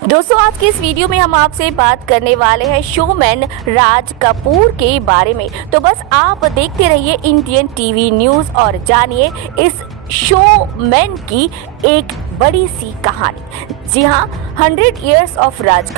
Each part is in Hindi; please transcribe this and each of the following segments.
दोस्तों, आज के इस वीडियो में हम आपसे बात करने वाले हैं शोमैन राज कपूर के बारे में। तो बस आप देखते रहिए इंडियन टीवी न्यूज़ और जानिए इस शोमैन की एक बड़ी सी कहानी। जी हाँ, 100 Years ऑफ राज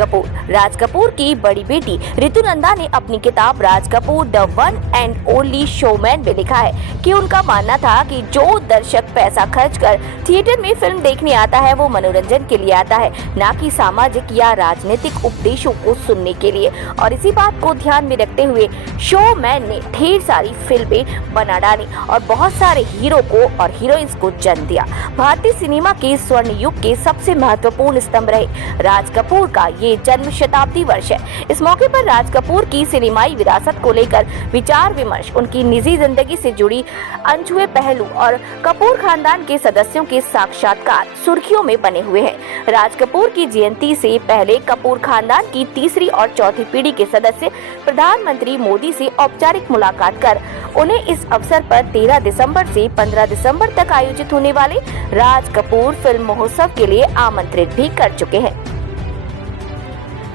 कपूर की बड़ी बेटी ऋतुनंदा ने अपनी किताब Raj Kapoor the one and only showman में लिखा है कि उनका मानना था कि जो दर्शक पैसा खर्च कर थिएटर में फिल्म देखने आता है वो मनोरंजन के लिए आता है, न कि सामाजिक या राजनीतिक उपदेशों को सुनने के लिए। और इसी बात को ध्यान में रखते हुए शोमैन ने ढेर सारी फिल्में बना डाली और बहुत सारे हीरो को और हीरोइंस को जन्म दिया। भारतीय सिनेमा के स्वर्ण युग के सबसे महत्वपूर्ण स्तंभ रहे राज कपूर का ये जन्म शताब्दी वर्ष है। इस मौके पर राज कपूर की सिनेमाई विरासत को लेकर विचार विमर्श, उनकी निजी जिंदगी से जुड़ी अनछुए पहलू और कपूर खानदान के सदस्यों के साक्षात्कार सुर्खियों में बने हुए हैं। राज कपूर की जयंती से पहले कपूर खानदान की तीसरी और चौथी पीढ़ी के सदस्य प्रधानमंत्री मोदी से औपचारिक मुलाकात कर उन्हें इस अवसर पर 13 दिसंबर से 15 दिसंबर तक आयोजित होने वाले राज कपूर फिल्म महोत्सव के लिए आमंत्रित भी कर चुके हैं।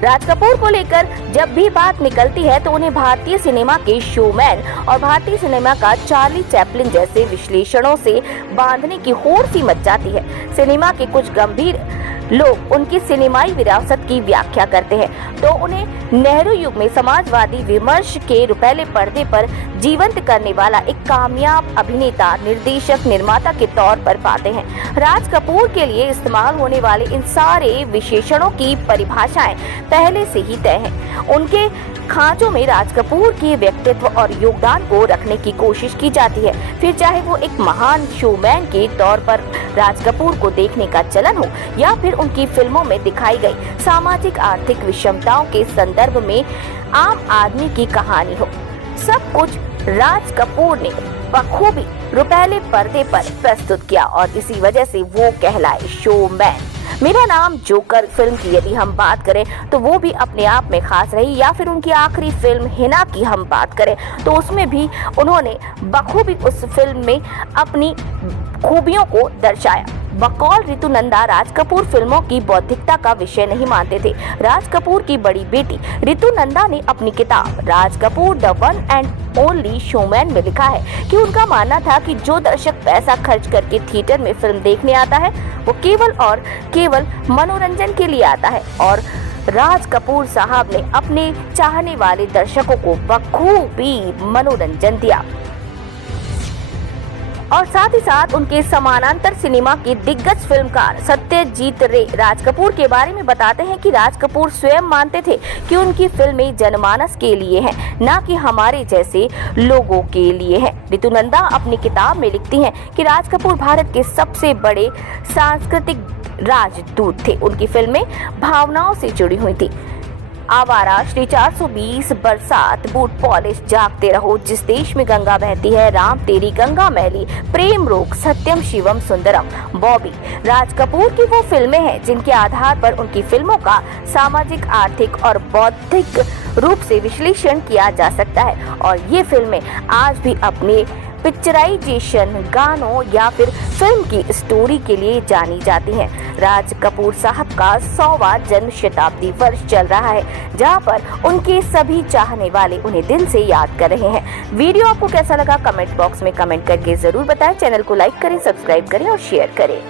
राज कपूर को लेकर जब भी बात निकलती है तो उन्हें भारतीय सिनेमा के शोमैन और भारतीय सिनेमा का चार्ली चैपलिन जैसे विश्लेषणों से बांधने की होड़ सी मच जाती है। सिनेमा के कुछ गंभीर लोग उनकी सिनेमाई विरासत की व्याख्या करते हैं तो उन्हें नेहरू युग में समाजवादी विमर्श के रुपहले पर्दे पर जीवंत करने वाला एक कामयाब अभिनेता, निर्देशक, निर्माता के तौर पर पाते हैं। राज कपूर के लिए इस्तेमाल होने वाले इन सारे विशेषणों की परिभाषाएं पहले से ही तय हैं। उनके खांचों में राज कपूर के व्यक्तित्व और योगदान को रखने की कोशिश की जाती है, फिर चाहे वो एक महान शोमैन के तौर पर राज कपूर को देखने का चलन हो या फिर उनकी फिल्मों में दिखाई गई सामाजिक आर्थिक विषमताओं के संदर्भ में आम आदमी की कहानी हो। सब कुछ राज कपूर ने बखूबी रुपहले पर्दे पर प्रस्तुत किया और इसी वजह से वो कहलाए शोमैन। मेरा नाम जोकर फिल्म की यदि हम बात करें तो वो भी अपने आप में खास रही, या फिर उनकी आखिरी फिल्म हिना की हम बात करें तो उसमें भी उन्होंने बखूबी उस फिल्म में अपनी खूबियों को दर्शाया। बकौल ऋतुनंदा राज कपूर फिल्मों की बौद्धिकता का विषय नहीं मानते थे। राज कपूर की बड़ी बेटी ऋतुनंदा ने अपनी किताब Raj Kapoor the one and only showman में लिखा है कि उनका मानना था कि जो दर्शक पैसा खर्च करके थिएटर में फिल्म देखने आता है वो केवल और केवल मनोरंजन के लिए आता है, और राज कपूर साहब ने अपने चाहने वाले दर्शकों को बखूबी मनोरंजन दिया। और साथ ही साथ उनके समानांतर सिनेमा के दिग्गज फिल्मकार सत्यजीत रे राज कपूर के बारे में बताते हैं कि राज कपूर स्वयं मानते थे कि उनकी फिल्में जनमानस के लिए हैं, न कि हमारे जैसे लोगों के लिए हैं। ऋतुनंदा अपनी किताब में लिखती हैं कि राज कपूर भारत के सबसे बड़े सांस्कृतिक राजदूत थे। उनकी फिल्में भावनाओं से जुड़ी हुई थी। आवारा, श्री 420, बरसात, बूट पॉलिश, जागते रहो, जिस देश में गंगा बहती है, राम तेरी गंगा मैली, प्रेम रोग, सत्यम शिवम सुंदरम, बॉबी राज कपूर की वो फिल्में हैं जिनके आधार पर उनकी फिल्मों का सामाजिक, आर्थिक और बौद्धिक रूप से विश्लेषण किया जा सकता है। और ये फिल्में आज भी अपने पिक्चराइजेशन, गानों या फिर फिल्म की स्टोरी के लिए जानी जाती हैं। राज कपूर साहब का 100वां जन्म शताब्दी वर्ष चल रहा है, जहां पर उनके सभी चाहने वाले उन्हें दिल से याद कर रहे हैं। वीडियो आपको कैसा लगा कमेंट बॉक्स में कमेंट करके जरूर बताएं। चैनल को लाइक करें, सब्सक्राइब करें और शेयर करें।